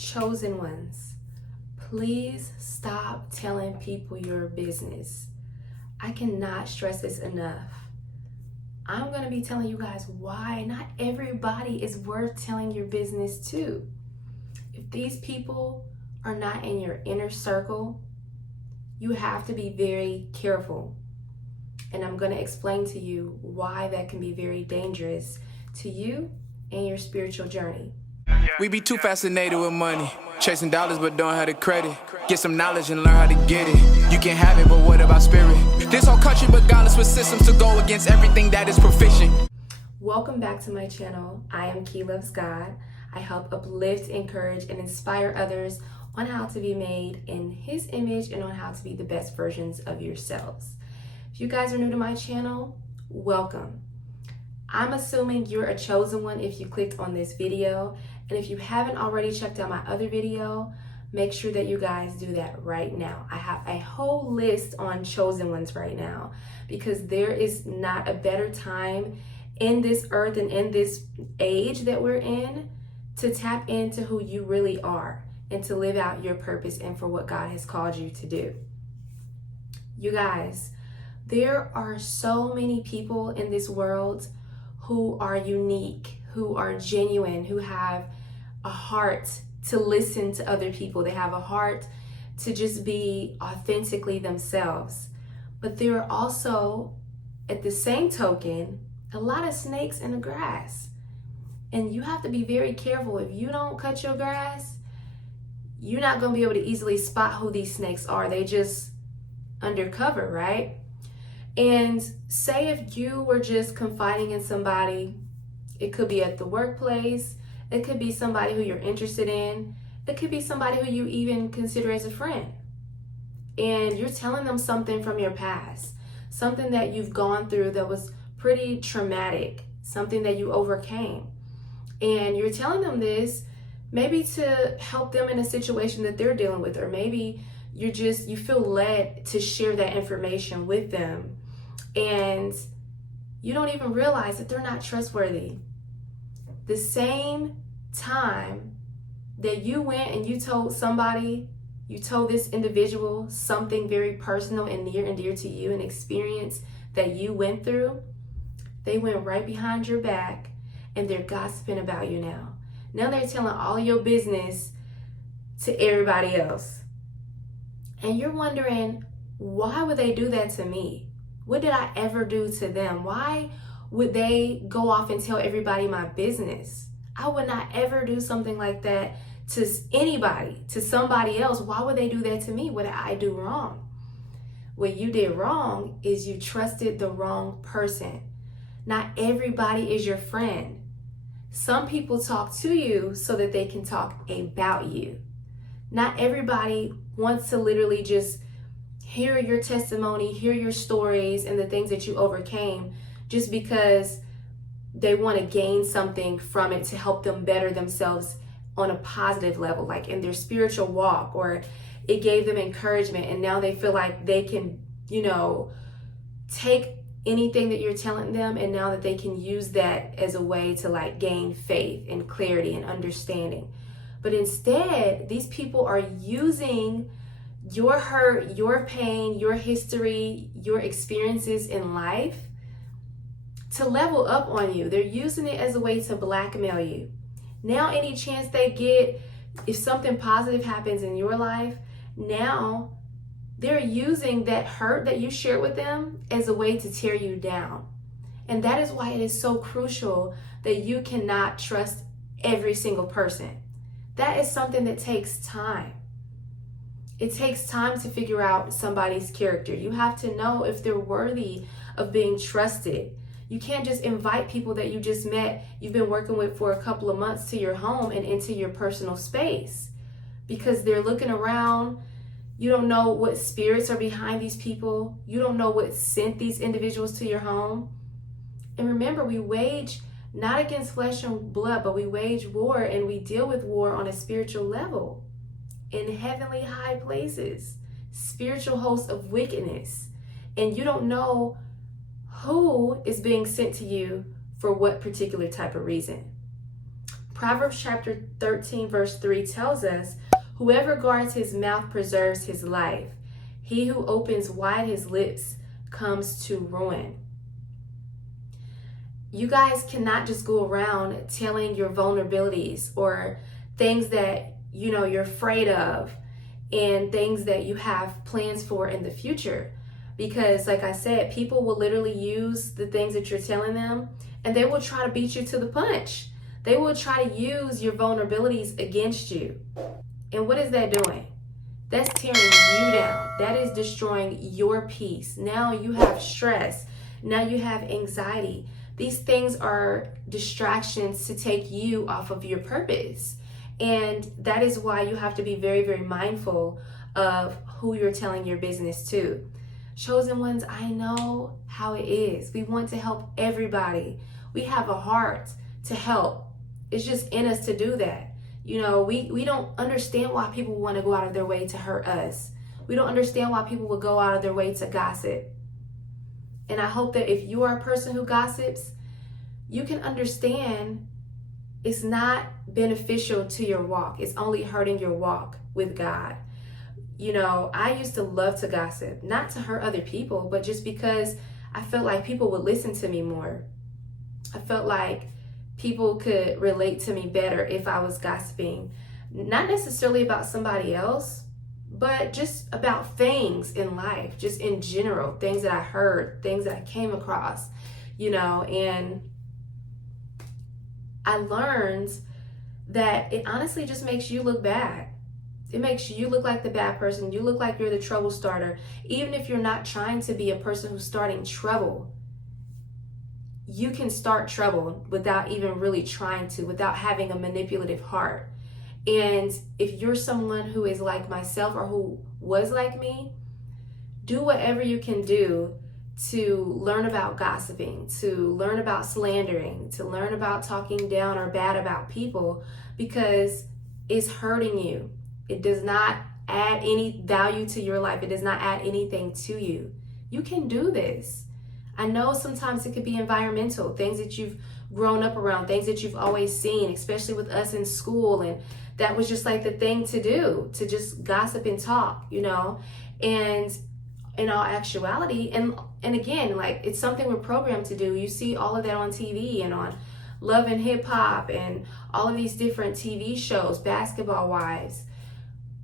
chosen ones, please stop telling people your business. I cannot stress this enough. I'm going to be telling you guys why not everybody is worth telling your business to. If these people are not in your inner circle, you have to be very careful. And I'm going to explain to you why that can be very dangerous to you and your spiritual journey. We be too fascinated with money, chasing dollars but don't have the credit. Get some knowledge and learn how to get it. You can have it, but what about spirit? This whole country but godless with systems to go against everything that is proficient. Welcome back to my channel. I am Key Loves God. I help uplift, encourage, and inspire others on how to be made in His image and on how to be the best versions of yourselves. If you guys are new to my channel, welcome. I'm assuming you're a chosen one if you clicked on this video. And if you haven't already checked out my other video, make sure that you guys do that right now. I have a whole list on chosen ones right now because there is not a better time in this earth and in this age that we're in to tap into who you really are and to live out your purpose and for what God has called you to do. You guys, there are so many people in this world who are unique, who are genuine, who have a heart to listen to other people. They have a heart to just be authentically themselves. But there are also, at the same token, a lot of snakes in the grass. And you have to be very careful. If you don't cut your grass, you're not going to be able to easily spot who these snakes are. They just undercover, right? And say if you were just confiding in somebody, it could be at the workplace, it could be somebody who you're interested in, it could be somebody who you even consider as a friend. And you're telling them something from your past, something that you've gone through that was pretty traumatic, something that you overcame. And you're telling them this maybe to help them in a situation that they're dealing with, or maybe you feel led to share that information with them. And you don't even realize that they're not trustworthy. The same time that you went and you told this individual something very personal and near and dear to you, an experience that you went through, they went right behind your back and they're gossiping about you now. Now they're telling all your business to everybody else. And you're wondering, why would they do that to me? What did I ever do to them? Why would they go off and tell everybody my business? I would not ever do something like that to anybody, to somebody else. Why would they do that to me? What did I do wrong? What you did wrong is you trusted the wrong person. Not everybody is your friend. Some people talk to you so that they can talk about you. Not everybody wants to literally just hear your testimony, hear your stories and the things that you overcame just because they want to gain something from it to help them better themselves on a positive level, like in their spiritual walk, or it gave them encouragement and now they feel like they can, take anything that you're telling them and now that they can use that as a way to like gain faith and clarity and understanding. But instead, these people are using your hurt, your pain, your history, your experiences in life to level up on you. They're using it as a way to blackmail you. Now, any chance they get, if something positive happens in your life, now they're using that hurt that you shared with them as a way to tear you down. And that is why it is so crucial that you cannot trust every single person. That is something that takes time. It takes time to figure out somebody's character. You have to know if they're worthy of being trusted. You can't just invite people that you just met, you've been working with for a couple of months to your home and into your personal space because they're looking around. You don't know what spirits are behind these people. You don't know what sent these individuals to your home. And remember, we wage not against flesh and blood, but we wage war and we deal with war on a spiritual level. In heavenly high places, spiritual hosts of wickedness. And you don't know who is being sent to you for what particular type of reason. Proverbs chapter 13, verse 3 tells us, whoever guards his mouth preserves his life. He who opens wide his lips comes to ruin. You guys cannot just go around telling your vulnerabilities or things that you're afraid of and things that you have plans for in the future. Because like I said, people will literally use the things that you're telling them and they will try to beat you to the punch. They will try to use your vulnerabilities against you. And what is that doing? That's tearing you down. That is destroying your peace. Now you have stress. Now you have anxiety. These things are distractions to take you off of your purpose. And that is why you have to be very, very mindful of who you're telling your business to. Chosen ones, I know how it is. We want to help everybody. We have a heart to help. It's just in us to do that. We don't understand why people want to go out of their way to hurt us. We don't understand why people would go out of their way to gossip. And I hope that if you are a person who gossips, you can understand it's not beneficial to your walk. It's only hurting your walk with God. I used to love to gossip, not to hurt other people, but just because I felt like people would listen to me more. I felt like people could relate to me better if I was gossiping, not necessarily about somebody else, but just about things in life, just in general, things that I heard, things that I came across, and I learned that it honestly just makes you look bad. It makes you look like the bad person. You look like you're the trouble starter. Even if you're not trying to be a person who's starting trouble, you can start trouble without even really trying to, without having a manipulative heart. And if you're someone who is like myself or who was like me, do whatever you can do to learn about gossiping, to learn about slandering, to learn about talking down or bad about people, because it's hurting you. It does not add any value to your life. It does not add anything to you. You can do this. I know sometimes it could be environmental, things that you've grown up around, things that you've always seen, especially with us in school. And that was just like the thing to do, to just gossip and talk, and in all actuality, and again, like, it's something we're programmed to do. You see all of that on TV and on Love and Hip Hop and all of these different TV shows, Basketball Wives.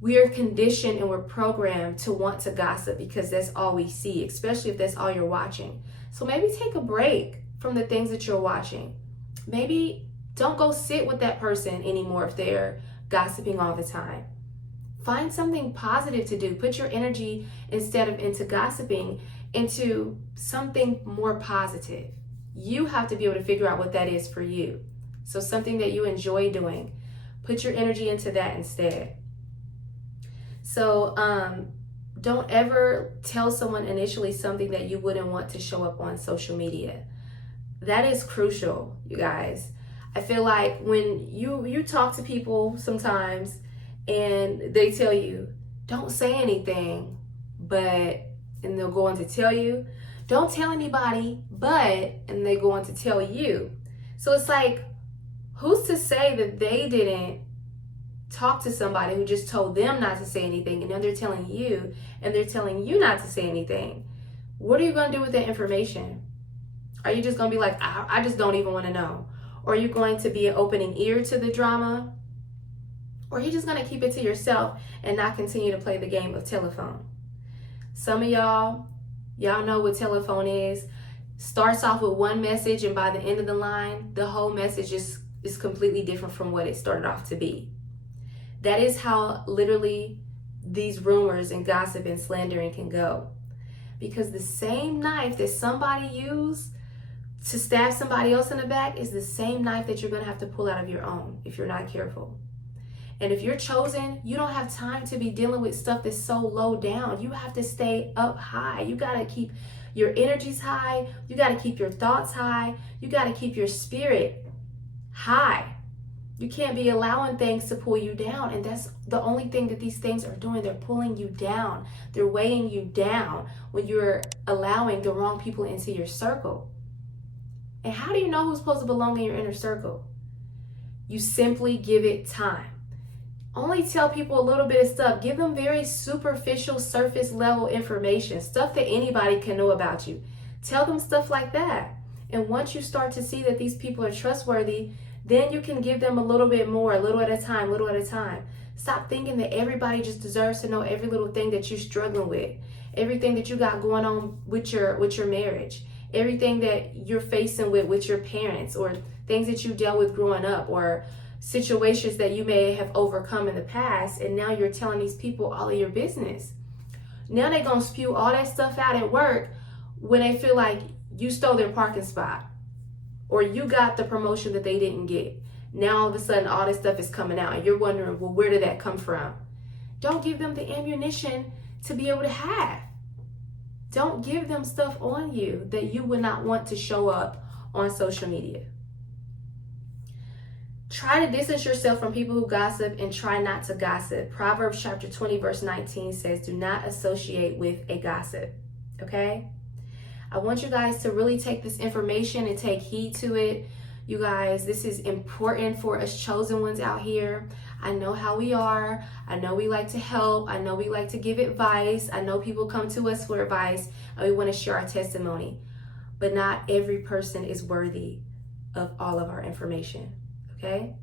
We are conditioned and we're programmed to want to gossip because that's all we see, especially if that's all you're watching. So maybe take a break from the things that you're watching. Maybe don't go sit with that person anymore if they're gossiping all the time. Find something positive to do. Put your energy, instead of into gossiping, into something more positive. You have to be able to figure out what that is for you. So something that you enjoy doing. Put your energy into that instead. So don't ever tell someone initially something that you wouldn't want to show up on social media. That is crucial, you guys. I feel like when you talk to people sometimes and they tell you, don't say anything, and they'll go on to tell you, don't tell anybody, and they go on to tell you. So it's like, who's to say that they didn't talk to somebody who just told them not to say anything, and then they're telling you, and they're telling you not to say anything? What are you going to do with that information? Are you just going to be like, I just don't even want to know? Or are you going to be an opening ear to the drama? Or are you just going to keep it to yourself and not continue to play the game of telephone? Some of y'all know what telephone is. Starts off with one message, and by the end of the line, the whole message is completely different from what it started off to be. That is how literally these rumors and gossip and slandering can go. Because the same knife that somebody used to stab somebody else in the back is the same knife that you're going to have to pull out of your own if you're not careful. And if you're chosen, you don't have time to be dealing with stuff that's so low down. You have to stay up high. You got to keep your energies high. You got to keep your thoughts high. You got to keep your spirit high. You can't be allowing things to pull you down. And that's the only thing that these things are doing. They're pulling you down. They're weighing you down when you're allowing the wrong people into your circle. And how do you know who's supposed to belong in your inner circle? You simply give it time. Only tell people a little bit of stuff. Give them very superficial, surface level information, stuff that anybody can know about you. Tell them stuff like that. And once you start to see that these people are trustworthy, then you can give them a little bit more, a little at a time, little at a time. Stop thinking that everybody just deserves to know every little thing that you're struggling with, everything that you got going on with your marriage, everything that you're facing with your parents, or things that you dealt with growing up, or situations that you may have overcome in the past, and now you're telling these people all of your business. Now they're gonna spew all that stuff out at work when they feel like you stole their parking spot, or you got the promotion that they didn't get. Now all of a sudden all this stuff is coming out and you're wondering, well, where did that come from? Don't give them the ammunition to be able to have. Don't give them stuff on you that you would not want to show up on social media. Try to distance yourself from people who gossip and try not to gossip. Proverbs chapter 20 verse 19 says, do not associate with a gossip. Okay? I want you guys to really take this information and take heed to it. You guys, this is important for us chosen ones out here. I know how we are. I know we like to help. I know we like to give advice. I know people come to us for advice and we want to share our testimony. But not every person is worthy of all of our information. Okay?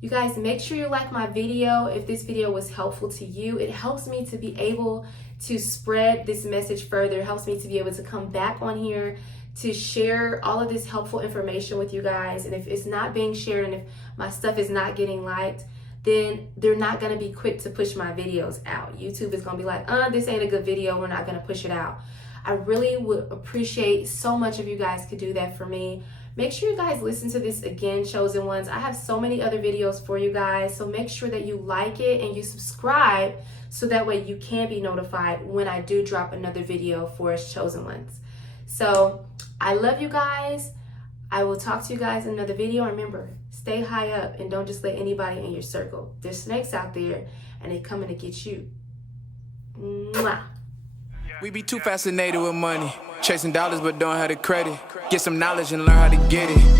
You guys, make sure you like my video if this video was helpful to you. It helps me to be able to spread this message further. It helps me to be able to come back on here to share all of this helpful information with you guys. And if it's not being shared and if my stuff is not getting liked, then they're not going to be quick to push my videos out. YouTube is going to be like, this ain't a good video. We're not going to push it out. I really would appreciate so much if you guys could do that for me. Make sure you guys listen to this again, chosen ones. I have so many other videos for you guys. So make sure that you like it and you subscribe so that way you can be notified when I do drop another video for us chosen ones. So I love you guys. I will talk to you guys in another video. Remember, stay high up and don't just let anybody in your circle. There's snakes out there and they're coming to get you. Mwah. We be too fascinated with money, chasing dollars but don't have the credit. Get some knowledge and learn how to get it.